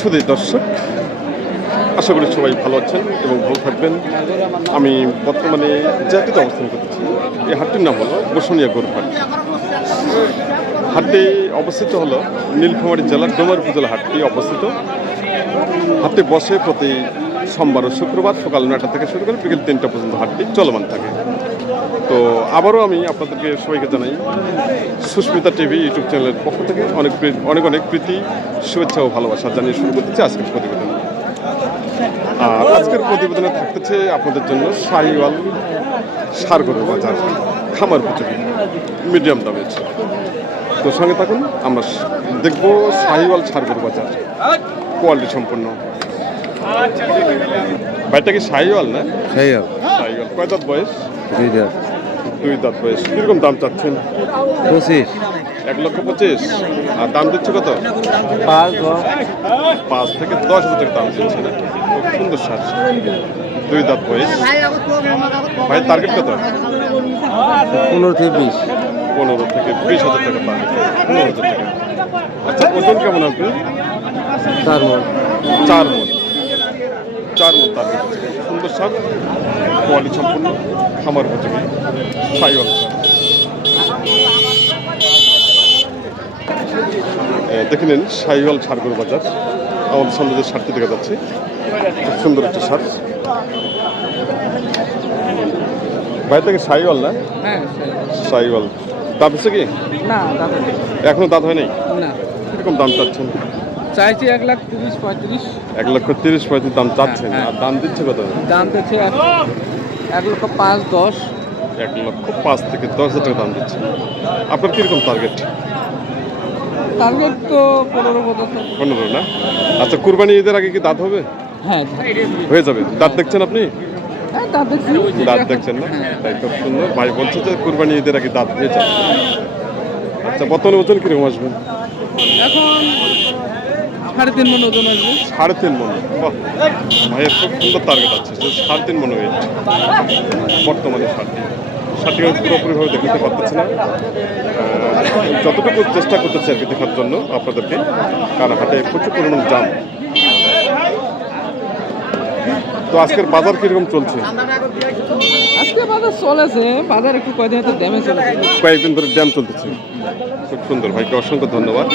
সুধী দর্শক, আশা করি সবাই ভালো আছেন এবং ভালো থাকবেন। আমি বর্তমানে যে হাটটিতে অবস্থান করতেছি, এই হাটটির নাম হলো বসুনিয়া গরুর হাট। হাটটি অবস্থিত হলো নীলফামারী জেলার ডোমার উপজেলা হাটটি অবস্থিত। হাটটি বসে প্রতি সোমবার ও শুক্রবার সকাল 9টা থেকে শুরু করে বিকেল 3টা পর্যন্ত হাটটি চলমান থাকে। তো আবারও আমি আপনাদেরকে সবাইকে জানাই সুস্মিতা টিভি ইউটিউব চ্যানেলের পক্ষ থেকে অনেক অনেক প্রীতি, শুভেচ্ছা ও ভালোবাসা জানিয়ে শুরু করতেছি আজকের প্রতিবেদন। আর আজকের প্রতিবেদনে থাকতেছে আপনাদের জন্য শাহিওয়াল ষাঁড় গরুর বাজার, খামার উপযোগী মিডিয়াম দামের। তো সঙ্গে থাকুন, আমরা দেখব শাহিওয়াল ষাঁড় গরুর বাজার, কোয়ালিটি সম্পন্ন। ভাইটা কি শাহিওয়াল না? শাহিওয়াল। শাহিওয়াল কয় দাঁত বয়স? 2 দাঁত। 2 দাঁত বয়স। কিরকম দাম চাচ্ছেন? 25। 1,25,000। আর দাম দিচ্ছে কত? 5 থেকে 10 হাজার টাকা দাম দিচ্ছে না? খুব সুন্দর সাজ, 2 দাঁত বয়স। ভাই টার্গেট কত? 15 থেকে 20। 15 থেকে 20 হাজার টাকা টার্গেট। 15,000 টাকা। আচ্ছা, ওজন কেমন আসবে? 4 মণ। 4 মণ। 4 মণ টার্গেট। সুন্দর সাজ, কোয়ালিটি সম্পূর্ণ, খামার উপযোগী শাহিওয়াল সাজ। দেখে নিন শাহিওয়াল ষাঁড় গরুর বাজার। আমাদের সামনে যে ষাঁড়টি দেখা যাচ্ছে, খুব সুন্দর একটা ষাঁড়। ভাই থেকে শাহিওয়াল না? হ্যাঁ, শাহিওয়াল। দাঁত হচ্ছে কি? না দাদা এখনো দাঁত হয় নাই? না। কিরকম দাম চাচ্ছেন? চাইছি 1,30,35। 1,30,35,35 দাম চাচ্ছেন। হ্যাঁ। আর দাম দিচ্ছে কত? দাম দিচ্ছে 1,05,10। 1,05,000 থেকে 10,000 টাকা দাম দিচ্ছে। আপনার কিরকম টার্গেট? টার্গেট তো 15 পর্যন্ত। 15 না? আচ্ছা, কুরবানি ঈদের আগে কি দাঁত হবে? হ্যাঁ হয়ে যাবে। দাঁত দেখছেন আপনি? হ্যাঁ, দাম দেখছি। দাঁত দেখছেন না? তাই খুব সুন্দর। ভাই বলছে যে কুরবানি ঈদের আগে দাঁত হয়ে যাবে। আচ্ছা, বর্তমানে ওজন কিরকম আসবে? এখন 3.5 মণ ওজন আসবে। 3.5 মণ। বাহ, ভাইয়ের খুব সুন্দর টার্গেট আছে, 3.5 মণ ওয়েট বর্তমানে। ষাটটি পুরোপুরিভাবে দেখাতে পারতেছে না, যতটুকু চেষ্টা করতেছে আর কি দেখার জন্য আপনাদেরকে, কারণ হাটে প্রচুর পরিমাণ জাম। তো আজকের বাজার কিরকম চলছে? আজকে বাজার চলেছে, বাজার একটু কয়দিন তো ড্যামেজ চলেছে। কয়েকদিন ধরে ড্যাম চলতেছে। খুব সুন্দর, ভাইকে অসংখ্য ধন্যবাদ।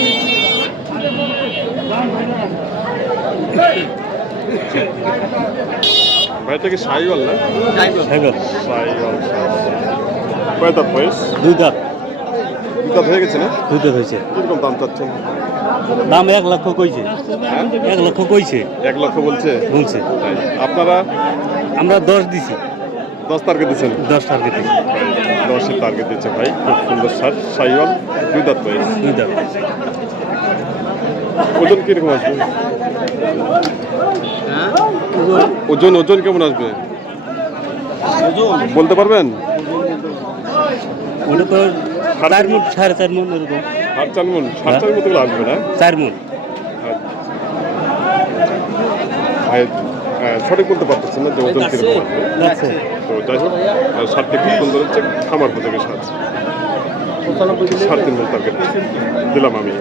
ভাইটা কি শাহিওয়াল না? শাহিওয়াল। কয় দাঁত বয়স? 2 দাঁত। 2 দাঁত হয়ে গেছে না? 2 দাঁত হয়েছে। কিরকম দাম চাচ্ছেন? দাম 1 লক্ষ কইছে। হ্যাঁ, 1 লক্ষ কইছে। 1 লক্ষ বলছে। তাই আপনারা আমরা 10 দিছি। 10 টার্গেট দিচ্ছেন? 10 টার্গেট দিছি। 10-এর টার্গেট দিচ্ছে ভাই। খুব সুন্দর ষাঁড়, শাহিওয়াল, 2 দাঁত বয়স। 2 দাঁত। ওজন কিরকম আসবে? ওজন কেমন আসবে বলতে পারবেন? ওটা তো 4 মণ, 4.5 মণ এরকম। 4.5 মণ। 4.5 মতো আসবে না? 4 মণ। ভাই সঠিক বলতে পারতেছেন না যে ওজন কিরকম আসবে। তো যাই হোক, ষাঁড়টি খুব সুন্দর হচ্ছে, খামার উপযোগী ষাঁড়। 3.5 মণ টার্গেট দিলাম আমি।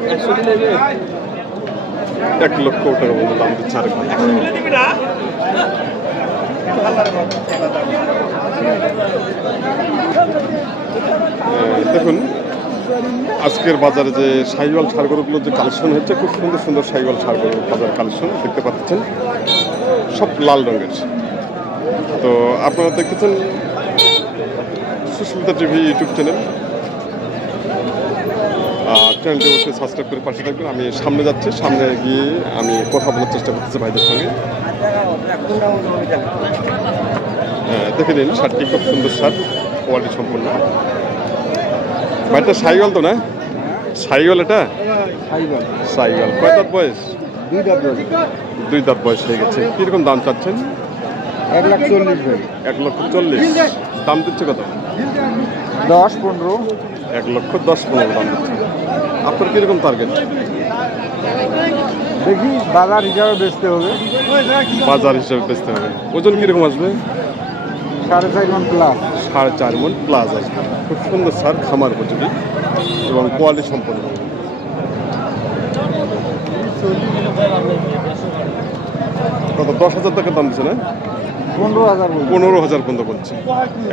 1 লক্ষ টাকা মতো দাম দিচ্ছে আরেক ভাই। দেখুন আজকের বাজারে যে শাহিওয়াল ষাঁড় গরুগুলোর যে কালেকশন হচ্ছে, খুব সুন্দর সুন্দর শাহিওয়াল ষাঁড় গরুর বাজার কালেকশন দেখতে পাচ্ছেন, সব লাল রঙের। তো আপনারা দেখতেছেন সুস্মিতা টিভি ইউটিউব চ্যানেল। চ্যানেলটি অবশ্যই সাবস্ক্রাইব করে পাশে থাকবেন। আমি সামনে যাচ্ছি, সামনে গিয়ে আমি কথা বলার চেষ্টা করতেছি ভাইদের সঙ্গে। দেখে নিন ষাঁড়টি খুব সুন্দর ষাঁড়, কোয়ালিটি সম্পন্ন। ভাইটা শাহিওয়াল তো না? শাহিওয়াল এটা? শাহিওয়াল। কয় দাঁত বয়স? 2 দাঁত বয়স। 2 দাঁত বয়স হয়ে গেছে। কিরকম দাম চাচ্ছেন? 1,40,000। 1,40,000। দাম দিচ্ছে কত? 10-15। 1,10,15,000 দাম দিচ্ছে। আপনার কিরকম টার্গেট? দেখি বাজার হিসাবে বেচতে হবে। বাজার হিসাবে বেচতে হবে। ওজন কিরকম আসবে? 4.5 মণ প্লাস। 4.5 মণ প্লাস আসবে। খুব সুন্দর ষাঁড়, খামার উপযোগী এবং কোয়ালিটি সম্পন্ন। কত 10,000 টাকা দাম দিচ্ছে না? 15,000 15,000 পর্যন্ত বলছে,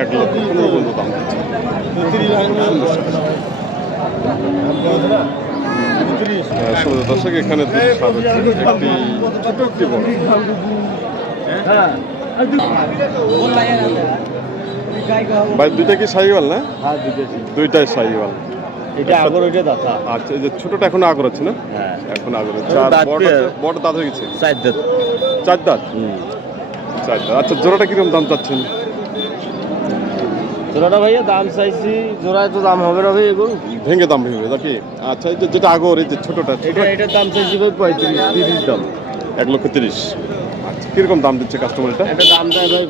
1,15,000 পর্যন্ত দাম দিচ্ছে। সুন্দর দর্শক, এখানে দুটি ষাঁড় হচ্ছে, একটি ছোট একটি বড়। ভাই দুইটা কি শাহিওয়াল না? হ্যাঁ, দুইটাই শাহিওয়াল। এটা আগর ওইটা দাতা। আচ্ছা, এই যে ছোটটা এখন আগর আছে না? হ্যাঁ, এখন আগর আছে। আর দাঁত বড়টা পেয়ে- বড় দাঁত হয়ে গেছে, 4 দাঁত। 4 দাঁত। 4 দাঁত। আচ্ছা, জোড়াটা কিরকম দাম চাচ্ছেন? জোড়াটা ভাইয়া দাম চাইছি, জোড়ায় তো দাম হবে না ভাই এগুলো। ভেঙে দাম ভেঙে নাকি? আচ্ছা, এই যে যেটা আগর, এই যে ছোটটা, এটার দাম চাইছি ভাই 35-30 দাম। 1,30,000। আচ্ছা, কিরকম দাম দিচ্ছে কাস্টমার এটা? এটা দাম দেয় ভাই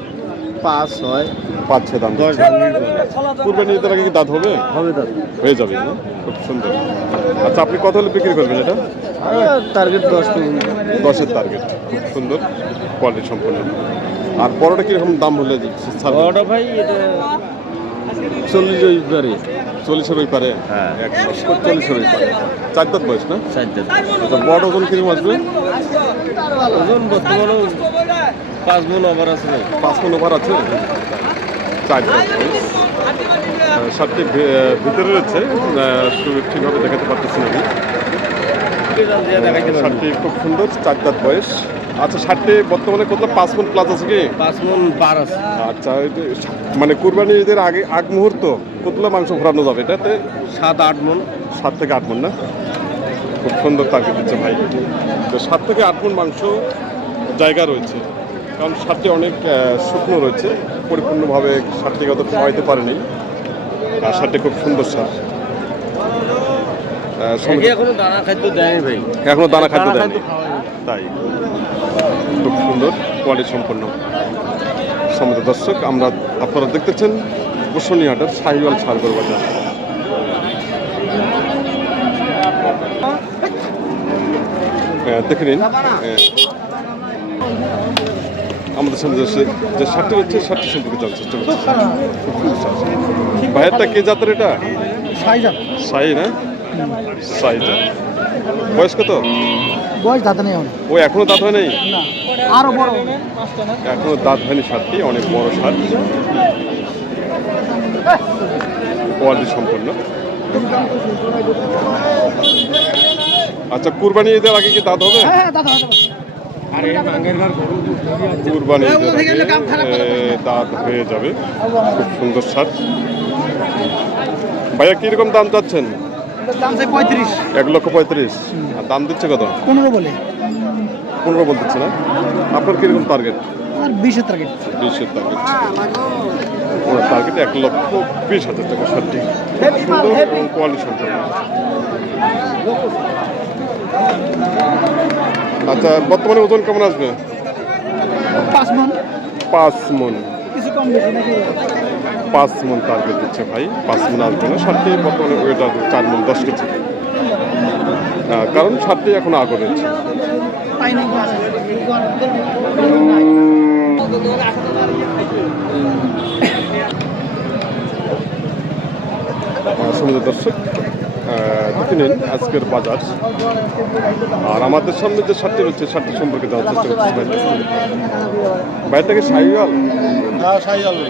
5-6 5-6 দাম 10 দিচ্ছে। দাম কুরবানি ঈদের আগে কি দাঁত হবে? হবে দাম। হয়ে যাবে না? খুব সুন্দর। আচ্ছা, আপনি কত হলে বিক্রি করবেন এটা? টার্গেট 10 পর্যন্ত। 10-এর টার্গেট। খুব সুন্দর, কোয়ালিটি সম্পন্ন। আর বড়টা কিরকম দাম হলে ছাড়বেন? বড়টা ভাই এটা 40 পারে। 40-এর ওই পারে? হ্যাঁ। 1,40,000-এর ওই পারে। 4 দাঁত বয়স না? 4 দাঁত। আচ্ছা, বড় ওজন কিরকম আসবে? ওজন বর্তমানে 5 মণ ওভার আছে ভাই। 5 মণ ওভার আছে। 4 দাঁত বয়স। সাতটি ভিতরে রয়েছে, ঠিকভাবে দেখাতে পারতেছি না আমি। সাতটি খুব সুন্দর, 4 দাঁত বয়স। আচ্ছা, সাতটি বর্তমানে কত 5 মণ প্লাস আছে কি? 5 মণ পার আছে। আচ্ছা, এই যে মানে কুরবানি ঈদের আগ মুহূর্ত কতগুলো মাংস ভরানো যাবে এটাতে? 7-8 মণ। 7 থেকে 8 মণ না? খুব সুন্দর টার্গেট দিচ্ছে ভাই। তো 7 থেকে 8 মণ মাংস জায়গা রয়েছে, কারণ সারটি অনেক শুকনো রয়েছে, পরিপূর্ণভাবে সারটি কত খাওয়াইতে পারেনি। আর সারটি খুব সুন্দর সার। এখনো দানা খাদ্য দেয়নি ভাই। এখনো দানা খাদ্য দানা দেয়নি, খাদ্য তাই খুব সুন্দর কোয়ালিটি সম্পন্ন। সম্মানিত দর্শক, আপনারা দেখতেছেন বসুনিয়াহাটের শাহিওয়াল সারগর বাজার। দেখে নিন, আমাদের সামনে যে শার্টটি রয়েছে, শার্টটি সম্পর্কে জানার চেষ্টা করছি। খুব সুন্দর শার্ট। ভাইয়েরটা কে জাতের এটা? শাহি না? শাহি জাত। বয়স কত? বয়স দাঁতে নেই এখন। ও এখনো দাঁত হয় নাই? না, আরো বড়। এখনো দাঁত হয়নি শার্টটি, অনেক বড় শার্ট, কোয়ালিটি সম্পন্ন। আচ্ছা, কুরবানি ঈদের আগে কি দাঁত হবে? হ্যাঁ, দাঁত হবে। কুরবানি ঈদের আগে দাঁত হয়ে যাবে। খুব সুন্দর শার্ট। ভাইয়া কিরকম দাম চাচ্ছেন? এটার দাম চাই 35। 1,35,000। আর দাম দিচ্ছে কত? 15 বলে। 15 বলতেছে না? আপনার কিরকম টার্গেট? আর 20-এর টার্গেট। 20-এর টার্গেট। ওনার টার্গেট 1,20,000 টাকা শার্টটি। সুন্দর এবং কোয়ালিটি সম্পন্ন। আচ্ছা, বর্তমানে ওজন কেমন আসবে? 5 মণ। 5 মণ। কিছু কম বেশি নাকি? 5 মণ টার্গেট দিচ্ছে ভাই। 5 মণ আসবে না। শার্টটি বর্তমানে ওয়েট আসবে 4 মণ 10 কেজি। কারণ শার্টটি এখন আগে রয়েছে। তাই নাকি? সুন্দর দর্শক, দেখে নিন আজকের বাজার। আর আমাদের সামনে যে শার্টটি রয়েছে, শার্টটি সম্পর্কে জানার চেষ্টা করছি। ভাইটাকে শাহিওয়াল? শাহিওয়াল না?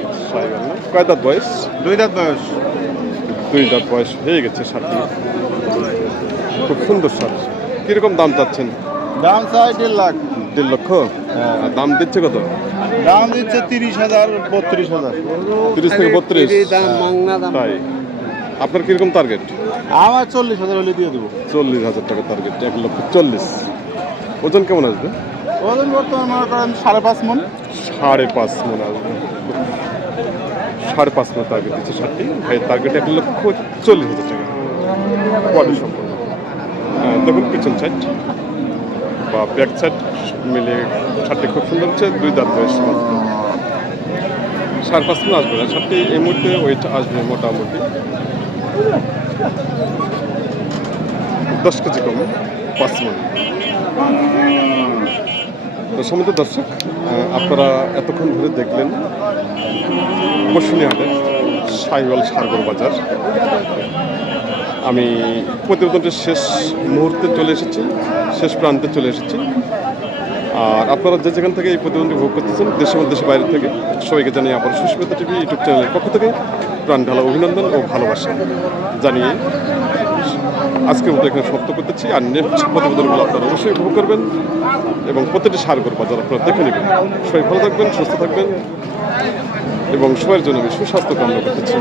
কয় দাঁত বয়স? 2 দাঁত বয়স। 2 দাঁত বয়স হয়ে গেছে শার্টটি। খুব সুন্দর শার্ট। কিরকম দাম চাচ্ছেন? দাম চাই 1.5 লাখ। 1.5 লক্ষ? আর দাম দিচ্ছে কত? দাম দিচ্ছে 30,000, 32,000। 30 থেকে 32? তাই? আপনার কিরকম টার্গেট? আমার 40,000 হলে দিয়ে দেবো। 40,000 টাকা টার্গেট। 1,40,000। ওজন কেমন আসবে? ওজন বর্তমান মনে করেন 5.5 মণ। 5.5 মণ আসবে। 5.5 মণ টার্গেট দিচ্ছে শার্টটি। ভাই টার্গেট 1,40,000 টাকা। কোয়ালিটি সম্পন্ন। দেখুন পিছন সাইড বা ব্যাক সাইড মিলে শার্টটি খুব সুন্দর হচ্ছে। 2 দাঁত বয়স মাত্র। 5.5 মণ আসবে না শার্টটি। এই মুহূর্তে ওয়েট আসবে মোটামুটি 10 কেজি কম, 5 মণ। তো সম্মানিত দর্শক, আপনারা এতক্ষণ ধরে দেখলেন বসুনিয়াহাটের শাহিওয়াল সারগর বাজার। আমি প্রতিবেদনটির শেষ মুহূর্তে চলে এসেছি, শেষ প্রান্তে চলে এসেছি। আর আপনারা যে যেখান থেকে এই প্রতিবন্ধী ভোগ করতেছেন দেশের মধ্যে দেশের বাইরে থেকে সবাইকে জানিয়ে আবার সুস্মিতা টিভি ইউটিউব চ্যানেলের পক্ষ থেকে প্রাণ ঢালা অভিনন্দন ও ভালোবাসা জানিয়ে আজকের মতো এখানে সমাপ্ত করতেছি। আর নেক্সট প্রতিবেদনগুলো আপনারা অবশ্যই উপভোগ করবেন এবং প্রতিটি সারগর বাজার আপনারা দেখে নেবেন। সবাই ভালো থাকবেন, সুস্থ থাকবেন এবং সবার জন্য আমি সুস্বাস্থ্য কামনা করতেছি।